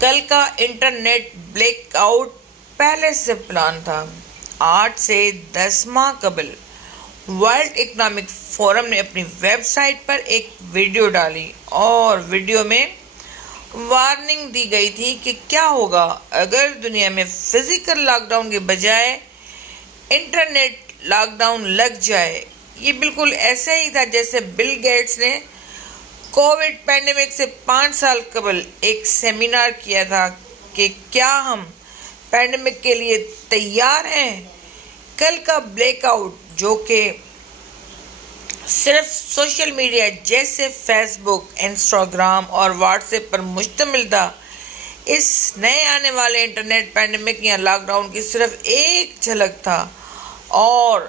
کل کا internet black out پہلے سے پلان تھا۔ 8 سے 10 ماہ قبل ورلڈ اکنامک فورم نے اپنی ویب سائٹ پر ایک ویڈیو ڈالی اور ویڈیو میں وارننگ دی گئی تھی کہ کیا ہوگا اگر دنیا میں فزیکل لاک ڈاؤن کے بجائے انٹرنیٹ لاک ڈاؤن لگ جائے۔ یہ بالکل ایسا ہی تھا جیسے بل گیٹس نے کووڈ پینڈیمک سے 5 سال قبل ایک سیمینار کیا تھا کہ کیا ہم پینڈیمک کے لیے تیار ہیں۔ کل کا بلیک آؤٹ، جو کہ صرف سوشل میڈیا جیسے فیس بک، انسٹاگرام اور واٹس ایپ پر مشتمل تھا، اس نئے آنے والے انٹرنیٹ پینڈیمک یا لاک ڈاؤن کی صرف ایک جھلک تھا، اور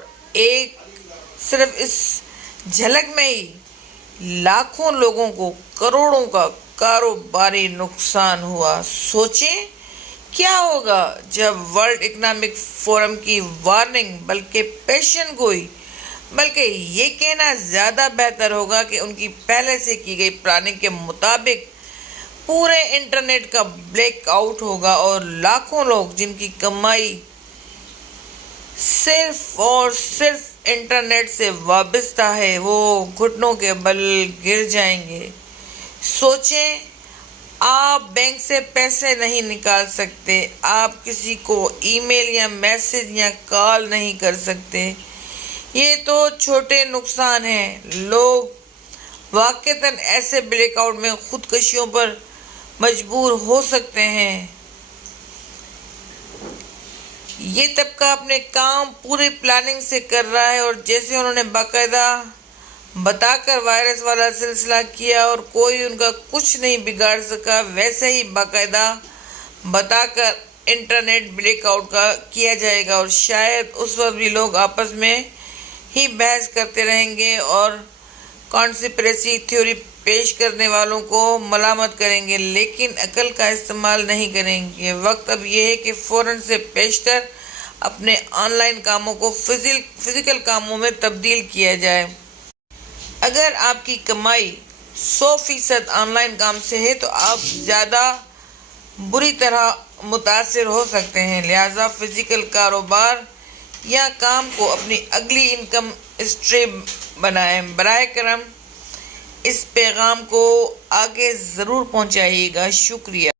صرف اس جھلک میں ہی لاکھوں لوگوں کو کروڑوں کا کاروباری نقصان ہوا۔ سوچیں کیا ہوگا جب ورلڈ اکنامک فورم کی وارننگ بلکہ پیشن گوئی، بلکہ یہ کہنا زیادہ بہتر ہوگا کہ ان کی پہلے سے کی گئی پلاننگ کے مطابق پورے انٹرنیٹ کا بلیک آؤٹ ہوگا، اور لاکھوں لوگ جن کی کمائی صرف اور صرف انٹرنیٹ سے وابستہ ہے، وہ گھٹنوں کے بل گر جائیں گے۔ سوچیں، آپ بینک سے پیسے نہیں نکال سکتے، آپ کسی کو ای میل یا میسج یا کال نہیں کر سکتے۔ یہ تو چھوٹے نقصان ہیں، لوگ واقعتاً ایسے بلیک آؤٹ میں خودکشیوں پر مجبور ہو سکتے ہیں۔ یہ طبقہ اپنے کام پوری پلاننگ سے کر رہا ہے، اور جیسے انہوں نے باقاعدہ بتا کر وائرس والا سلسلہ کیا اور کوئی ان کا کچھ نہیں بگاڑ سکا، ویسے ہی باقاعدہ بتا کر انٹرنیٹ بلیک آؤٹ کا کیا جائے گا، اور شاید اس وقت بھی لوگ آپس میں ہی بحث کرتے رہیں گے اور کانسپریسی تھیوری پیش کرنے والوں کو ملامت کریں گے، لیکن عقل کا استعمال نہیں کریں گے۔ وقت اب یہ ہے کہ فوراً سے پیشتر اپنے آن لائن کاموں کو فزیکل کاموں میں تبدیل کیا جائے۔ اگر آپ کی کمائی 100% آن لائن کام سے ہے تو آپ زیادہ بری طرح متاثر ہو سکتے ہیں، لہٰذا فزیکل کاروبار یا کام کو اپنی اگلی انکم اسٹریم بنائیں۔ براہ کرم اس پیغام کو آگے ضرور پہنچائیے گا۔ شکریہ۔